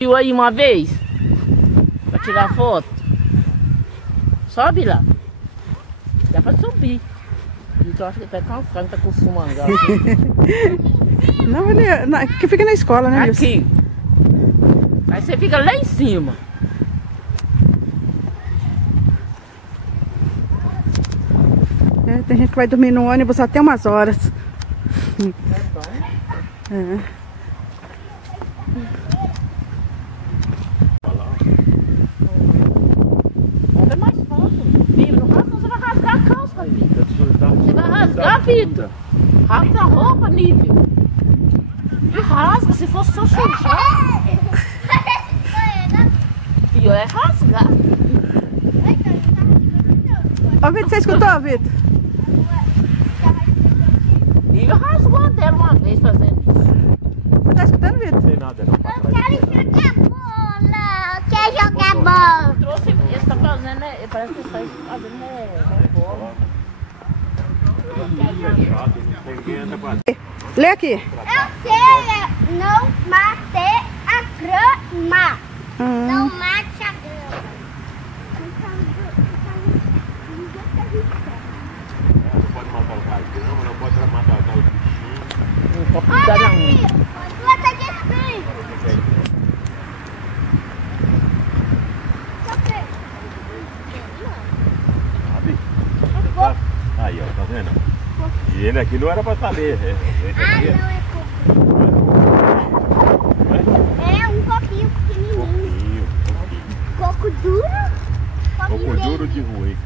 Viu aí uma vez? Pra tirar foto? Sobe lá. Dá pra subir. Então acho que ele tá cansado, tá com fumangão. Não, ele que fica na escola, né, Wilson? Aqui. Aí você fica lá em cima. É, tem gente que vai dormir no ônibus até umas horas. É bom. É. É mais fácil. Vitor, não rasga, você vai rasgar a calça, Vitor. Você vai rasgar, Vitor. Rasga a roupa, nível. E rasga, se fosse só sujar. Pior é rasgar. Ó, Vitor, você escutou, Vitor? Nível rasgou a dela uma vez fazendo isso. Você tá escutando, Vitor? Não tem nada não. Eu quero jogar bola. Eu quero jogar bola. Trouxe, ele tá fazendo, né? Parece que ele tá fazendo bola. Fechado, não tem ninguém anda pra dentro. Lê aqui. Eu quero não matar a grama. Não mate a grama. Não pode matar o pai de grama, não pode matar o bichinho. Não pode cuidar Olha da aqui, unha. tu tá de espírito. Sabe? Aí, ó, tá vendo? E ele aqui não era pra saber. Esse Ah, aqui não é coco. É um coquinho pequenininho. pouquinho. Coco duro? Coco duro de ruim.